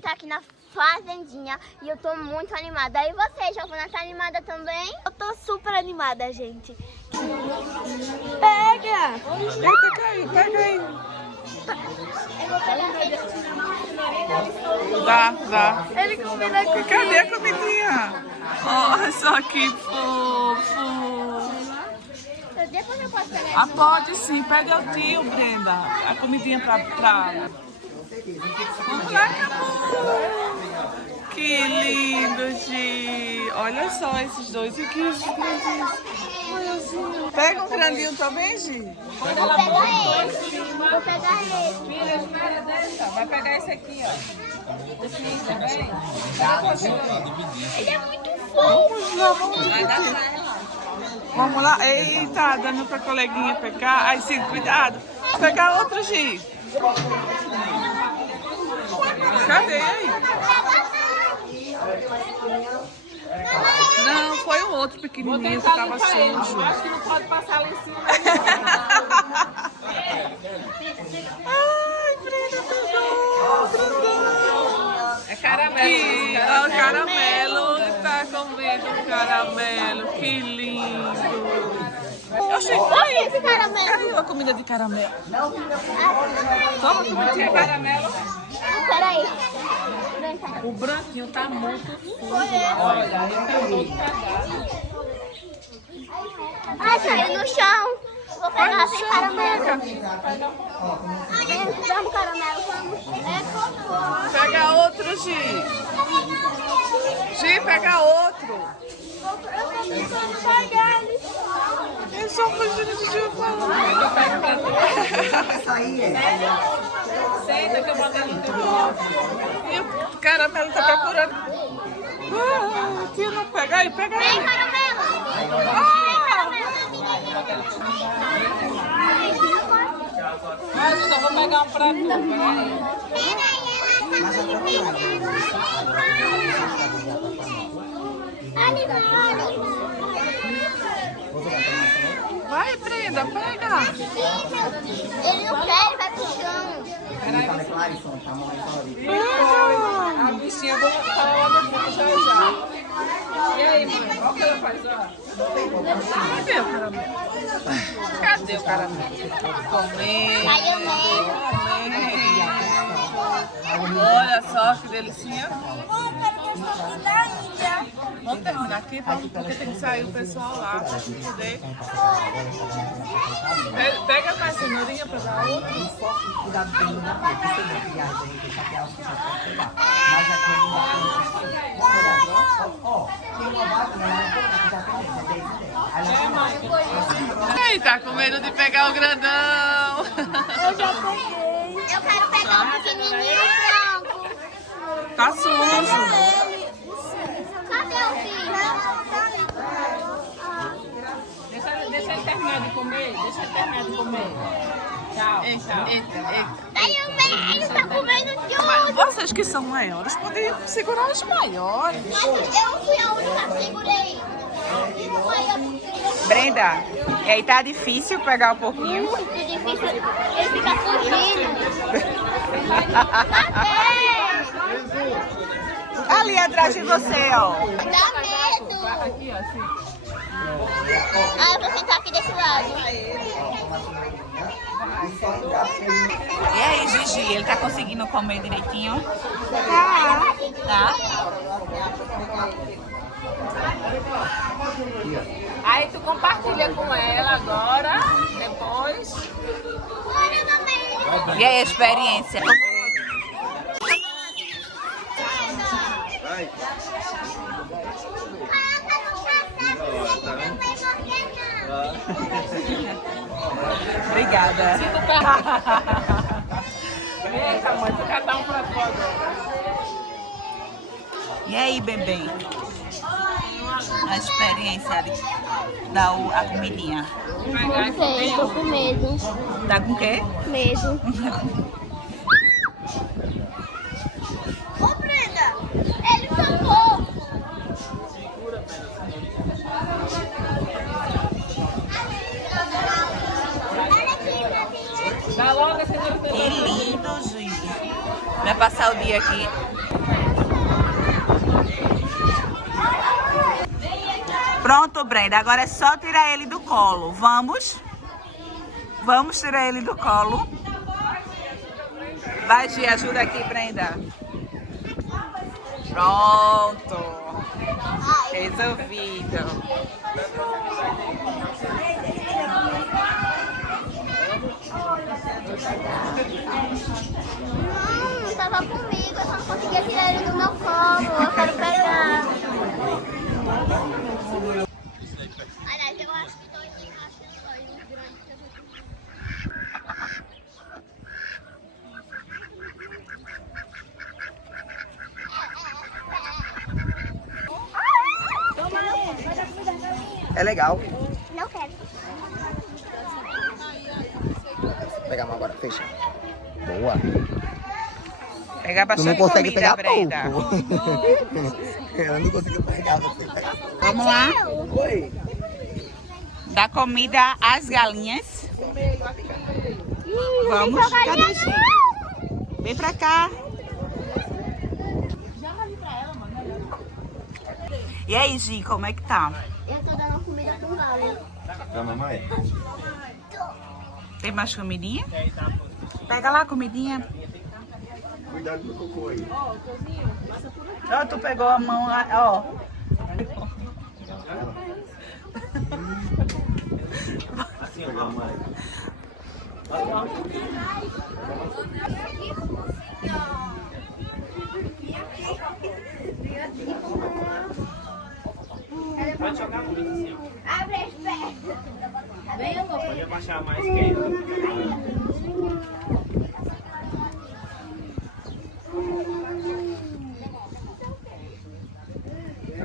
gente tá aqui na fazendinha e eu tô muito animada. E você, Giovana, tá animada também? Eu tô super animada, gente. Pega! Eita, caiu, pega aí. Dá. Ele combina com Cadê a comidinha? Olha só que fofo. Depois eu posso pegar. Ah, pode sim, pega o tio, Brenda. A comidinha pra... Vamos lá, Capu. Que lindo, Gi. Olha só esses dois aqui, os grandinhos. Olhazinho. Pega um grandinho também, Gi. Vou pegar esse. Vou pegar esse. Filha, espera dessa. Vai pegar esse aqui, ó. Esse aqui também. Ele é muito fofo. Vai dar certo. Vamos lá. Eita, dando pra coleguinha pegar. Ai, sim, cuidado. Vou pegar outro, Gi. Cadê aí? Não, foi o outro pequenininho que tava sujo. Acho que não pode passar ali em cima. Ai, Brenda, pegou. É caramelo. Ó, o caramelo. Tá comendo caramelo. Que lindo. Oxi, Olha esse caramelo. caiu a comida de caramelo. Toma comidinha de caramelo. Peraí. O branquinho tá muito sujo. Olha, ele tá todo cagado. Ai, caiu no chão. Vou pegar sem caramelo. Vamos, caramelo. Vamos. Pega outro, Gi. Gi, pega outro. Eles só fugindo de Giovana. Senta que eu vou dar no teu. E o caramelo tá procurando. Ah, tia, não pega aí, pega aí. Vem, caramelo. Mas eu só vou pegar um prato. Peraí. Vai, Brenda, pega. Ele não quer, vai pro chão. A bichinha vou botar lá no fundo já já. E aí, mãe? Olha o que ela faz, ó. Cadê o caramelo? Cadê o caramelo? Comer. Caiu mesmo. Olha só que delicinha. Vamos terminar aqui porque tem que sair o pessoal lá pra gente poder. Pega mais cenourinha pra dar outra. Ei, tá com medo de pegar o grandão. Eu já peguei. Eu quero pegar o pequenininho branco. Tá sujo. Cadê o filho? Deixa ele terminar de comer. Deixa ele terminar de comer. Tchau, tchau. Caiu bem, ele tá comendo tudo. Vocês que são maiores podem segurar os maiores. Mas eu fui a única que segurei. E o maior Brenda, e aí tá difícil pegar um pouquinho? muito difícil. Ele fica fugindo. Cadê? Ali atrás de você, ó. Dá medo. Aqui, ó, assim. Ah, eu vou sentar aqui desse lado. E aí, Gigi, ele tá conseguindo comer direitinho? Tá. Aí tu compartilha com ela agora, depois. E aí, a experiência? Obrigada. Eita, mãe, tu quer dar um prato agora. E aí, bebê? A experiência de dar a comidinha. Não sei, tô com medo. Tá com o quê? Medo. Ô, Brenda, ele tocou. Dá logo a cenoura. Que lindo, gente. Vai passar o dia aqui. Pronto, Brenda. Agora é só tirar ele do colo. Vamos? Vamos tirar ele do colo. Vai, Gi, ajuda aqui, Brenda. Pronto. Resolvido. Tava comigo, eu só não conseguia tirar ele do meu colo. Eu quero pegar. Aliás, eu acho que tô achando olhos grandes que eu vou É legal. Não quero. Vou pegar uma agora, fecha. Boa. Pegar Tu bastante não consegue comida, pegar Brenda. pouco. Ela não conseguiu pegar, você pega. Vamos lá. Oi. Dar comida às galinhas. Vamos. Cadê, Gi? Vem pra cá. E aí, Gi, como é que tá? Eu tô dando comida pro Vale. Pra mamãe. Tem mais comidinha? Pega lá a comidinha. Cuidado do cocô aí. Ó, tu pegou a mão lá, ó. Pode jogar muito assim, ó. Abre as pernas. Vem, amor. Pode abaixar mais que aí.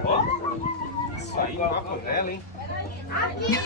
Ó, isso aí, papo dela, hein? Aqui.